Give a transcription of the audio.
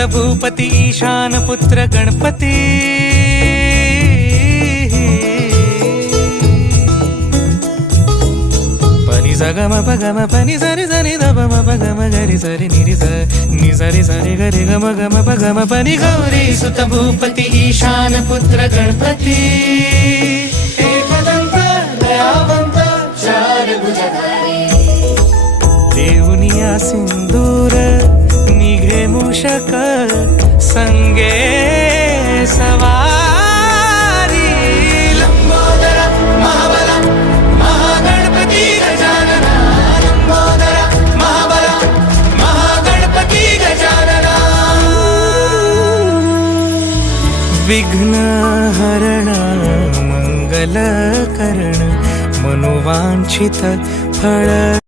सुत भूपती ईशान पुत्र गणपती पनी सगम पगम पनी सरी सरी दबम पगम गरी सरी निरी नि सरी सरी गरी गम गम पगम पनी गौरी सुत भूपती ईशान पुत्र गणपती एकदंत दयावंत चार भुजधारी देवनिया सिंदूर निघे मूषक संगे सवारी लंबोदर महाबला महागणपती गजानना लंबोदर महाबला महागणपती गजानना विघ्न हरण मंगल करण मनोवांछित फळ